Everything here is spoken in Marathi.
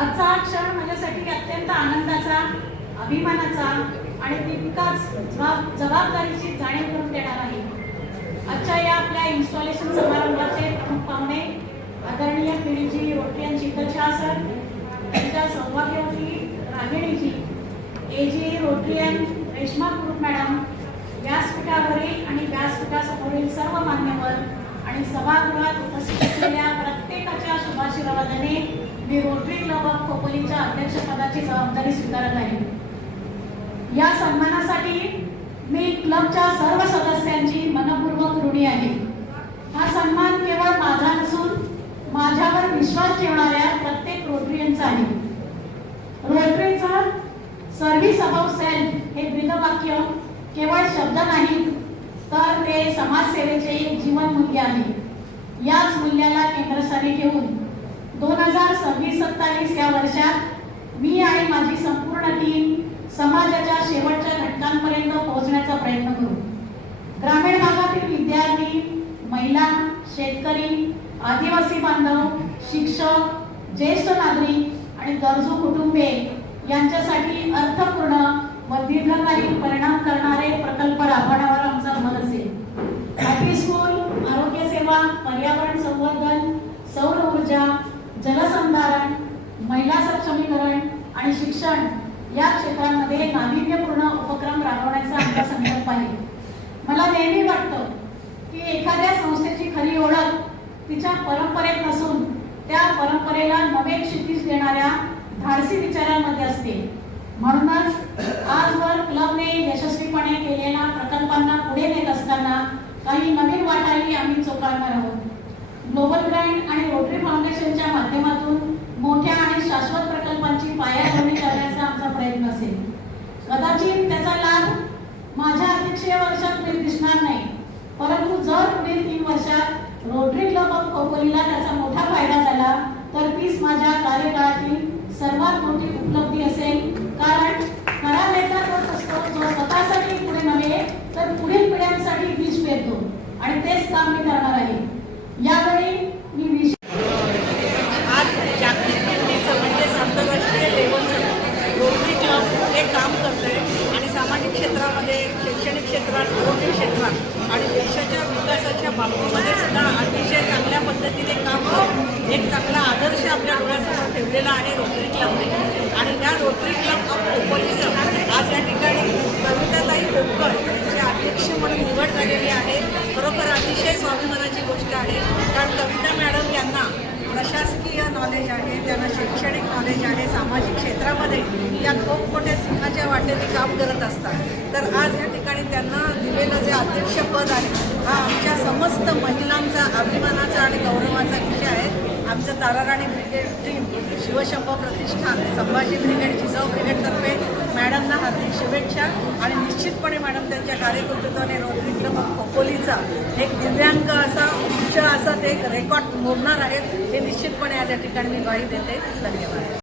आजचा हा क्षण माझ्यासाठी अत्यंत आनंदाचा, अभिमानाचा आणि तितकाच जबाबदारीची जाणीव करून देणार आहे। आजच्या या आपल्या इन्स्टॉलेशन समारंभाचे प्रमुख पाहुणे आदरणीय पिढीजी रोटियन शीतलशा सर, त्यांच्या सौभाग्यवती रागिणीजी, एजी रोटियन रेश्मा कुरुप मॅडम, व्यासपीठावरील आणि व्यासपीठासमोरील सर्व मान्यवर आणि सभागृहात उपस्थित असलेल्या प्रत्येकाच्या शुभाशीर्वादाने मी रोटरी क्लब ऑफ खोपोलीच्या अध्यक्षपदाची जबाबदारी स्वीकारत आहे। या सन्मानासाठी मी क्लबच्या सर्व सदस्यांची मनपूर्वक ऋणी आहे। हा सन्मान केवळ माझा नसून माझ्यावर विश्वास ठेवणाऱ्या प्रत्येक रोटरीयनचा आहे। रोटरीचं सर्व्हिस अबाउट सेल्फ हे ब्रीदवाक्य केवळ शब्द नाही, तर ते समाजसेवेचे एक जीवन मूल्य आहे। याच मूल्याला केंद्रस्थानी ठेवून 2026-27 या वर्षात मी आणि माझी संपूर्ण टीम समाजाच्या शेवटच्या घटकांपर्यंत पोहोचण्याचा प्रयत्न करू। ग्रामीण भागातील विद्यार्थी, महिला, शेतकरी, आदिवासी बांधव, शिक्षक, ज्येष्ठ नागरिक आणि गरजू कुटुंबे यांच्यासाठी अर्थपूर्ण व दीर्घकालीन परिणाम करणारे प्रकल्प राबवण्यावर आमचा भर असेल। हॅपी स्कूल, आरोग्य सेवा, पर्यावरण संवर्धन, सौर ऊर्जा, जलसंधारण, महिला सक्षमीकरण आणि शिक्षण या क्षेत्रांमध्ये नाविन्यपूर्ण उपक्रम राबवण्याचा आमचा संकल्प आहे। मला नेहमी वाटतं की एखाद्या संस्थेची खरी ओळख तिच्या परंपरेत नसून त्या परंपरेला नवे क्षितिज देणाऱ्या धाडसी विचारांमध्ये असते। म्हणूनच आजवर क्लबने यशस्वीपणे केलेल्या प्रकल्पांना पुढे नेत असताना काही नवीन वाटाही आम्ही चोखाळणार आहोत। ग्लोबल ग्रँड आणि रोटरी फाउंडेशनच्या माध्यमातून मोठ्या आणि शाश्वत प्रकल्पांची पायाभरणी करण्याचा आमचा प्रयत्न असेल। कदाचित त्याचा लाभ माझ्या अध्यक्षीय वर्षात दिसणार नाही, परंतु जर पुढील 3 वर्षात रोटरी क्लब ऑफ खोपोलीला त्याचा मोठा फायदा झाला तर तीच माझ्या कार्यकाळातील सर्वात मोठी उपलब्धी असेल। कारण खरा नेता तोच असतो जो स्वतःसाठी पुढे नव्हे तर पुढील पिढ्यांसाठी बीज पेरतो आणि तेच काम मी करणार आहे। यावेळी मी आज जागतिक किमतीचं म्हणजेच आंतरराष्ट्रीय लेवलचं रोटरी क्लब हे काम करतंय आणि सामाजिक क्षेत्रामध्ये, शैक्षणिक क्षेत्रात, आरोग्य क्षेत्रात आणि देशाच्या विकासाच्या बाबतीमध्ये सुद्धा अतिशय चांगल्या पद्धतीने काम करून एक चांगला आदर्श आपल्या डोळ्यासमोर ठेवलेला आहे रोटरी क्लबने। आणि या रोटरी क्लब ऑफ खोपोलीचं आज या ठिकाणी कविताताई कोपकर यांची अध्यक्ष म्हणून निवड झालेली आहे। खरोखर अतिशय स्वाभिमानाची गोष्ट आहे, कारण कविता मॅडम यांना प्रशासकीय नॉलेज आहे, त्यांना शैक्षणिक नॉलेज आहे, सामाजिक क्षेत्रामध्ये या खूप मोठ्या सिंहाच्या वाटेने काम करत असतात। तर आज या ठिकाणी त्यांना दिलेलं जे अध्यक्षपद आहे हा आमच्या समस्त महिलांचा अभिमानाचा आणि गौरवाचा विषय आहे। आमचं ताराराणी ब्रिगेड टीम, शिवशंभो प्रतिष्ठान, संभाजी ब्रिगेड, जिजाऊ ब्रिगेडतर्फे मॅडमना हार्दिक शुभेच्छा आणि निश्चितपणे मॅडम त्यांच्या कार्यकर्तृत्वाने रोटरी क्लब ऑफ खोपोलीचा एक दिव्यांग असा उच्च असा ते रेकॉर्ड मोडणार आहेत हे निश्चितपणे आज या ठिकाणी मी ग्वाही देते। धन्यवाद।